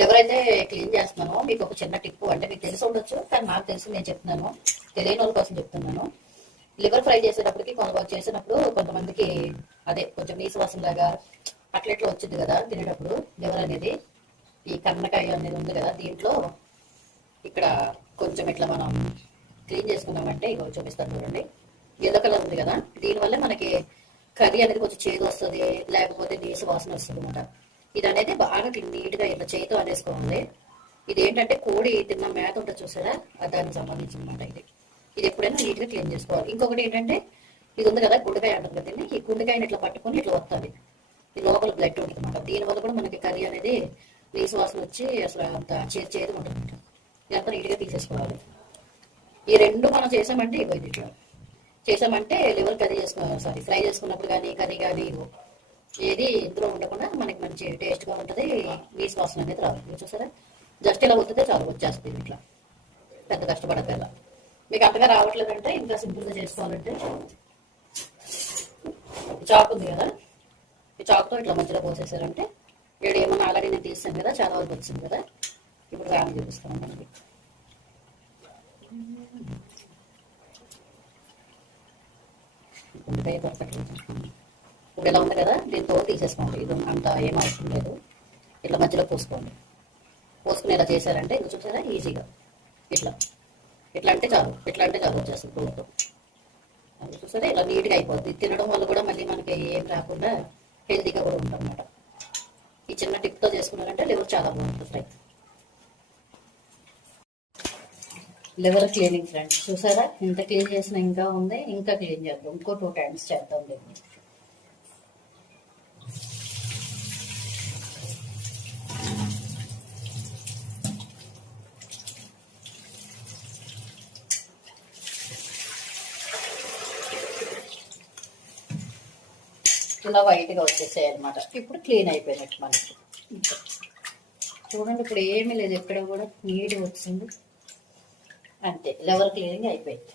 Liver అయితే clean చేస్తున్నాను. మీకు ఒక చిన్న టిప్, అంటే మీకు తెలిసి ఉండొచ్చు కానీ నాకు తెలిసి నేను చెప్తున్నాను, తెలియని వాళ్ళ కోసం చెప్తున్నాను. లివర్ ఫ్రై చేసేటప్పటికి చేసినప్పుడు కొంతమందికి అదే కొంచెం నీసు వాసన లాగా అట్లా ఇట్లా వచ్చింది కదా తినేటప్పుడు. లివర్ అనేది ఈ కన్నకాయ అనేది ఉంది కదా, దీంట్లో ఇక్కడ కొంచెం ఇట్లా మనం క్లీన్ చేసుకున్నామంటే ఇగో చూపిస్తాను చూడండి. ఎల్లో కలర్ ఉంది కదా, దీనివల్ల మనకి కర్రీ అనేది కొంచెం చేదు వస్తుంది, లేకపోతే నీసు వాసన వస్తుంది అనమాట. ఇది అనేది బాగా నీట్గా ఇట్లా చేతితో అనేసుకోవాలి. ఇది ఏంటంటే కోడి తిన్న మేత ఉంటుంది చూసారా, దానికి సంబంధించిన అనమాట. ఇది ఎప్పుడైనా నీట్గా క్లీన్ చేసుకోవాలి. ఇంకొకటి ఏంటంటే ఇది ఉంది కదా గుండెకాయ అంటుంది కదండి, ఈ గుండెకాయని ఇట్లా పట్టుకొని ఇట్లా వస్తుంది. ఈ లోపల బ్లడ్ ఉంటుంది అనమాట. దీనివల్ల కూడా మనకి కర్రీ అనేది నీసు వాసన వచ్చి అసలు అంత చేదు ఉంటుంది అనమాట. ఇదంతా నీట్గా తీసేసుకోవాలి. ఈ రెండు మనం చేసామంటే ఇగో ఇది ఇట్లా చేసామంటే లివర్ కర్రీ ఫ్రై చేసుకున్నప్పుడు కానీ కర్రీ కానీ ఏది ఇందులో ఉండకుండా మనకి మంచి టేస్ట్గా ఉంటుంది. నీసు వాసన అనేది రాదు. చూసారా, జస్ట్ ఇలా వద్దితే చాలు వచ్చేస్తుంది. ఇట్లా పెద్ద కష్టపడక్కర్లా. మీకు అంతగా రావట్లేదంటే ఇంకా సింపుల్గా చేసుకోవాలంటే చాకు ఉంది కదా, ఈ చాకుతో ఇట్లా మధ్యలో పోసేసారంటే వీడు ఏమన్నా ఆల్రెడీ నేను తీసాను కదా, చాలా వరకు వచ్చింది కదా. ఇప్పుడు రాని చూపిస్తాను మనకి. ఇప్పుడు ఇలా ఉంది కదా, దీంతో తీసేసుకోండి. ఇది అంత ఏం అవసరం లేదు. ఇట్లా మధ్యలో పోసుకోండి. పోసుకుని ఇలా చేశారంటే ఇది చూసారా ఈజీగా ఇట్లా అంటే చాలు వచ్చేస్తుంది పూలతో. అది చూసారా ఇలా నీట్గా అయిపోద్ది. తినడం వల్ల కూడా మళ్ళీ మనకి ఏం రాకుండా హెల్తీగా కూడా ఉంటుంది అన్నమాట. ఈ చిన్న టిప్తో చేసుకున్నారంటే లివర్ చాలా బాగుంటుంది ఫ్రై. లివర్ క్లీనింగ్ ఫ్రెండ్స్, చూసారా ఇంత క్లీన్ చేసిన ఇంకా ఉంది, ఇంకా క్లీన్ చేద్దాం. ఇంకో 2 times చేద్దాం దీన్ని. ఇలా వైట్గా వచ్చేసాయి అనమాట. ఇప్పుడు క్లీన్ అయిపోయినట్టు మనకి. చూడండి ఇప్పుడు ఏమీ లేదు, ఎక్కడ కూడా నీట్గా వచ్చింది. అంతే, లివర్ క్లీనింగ్ అయిపోయింది.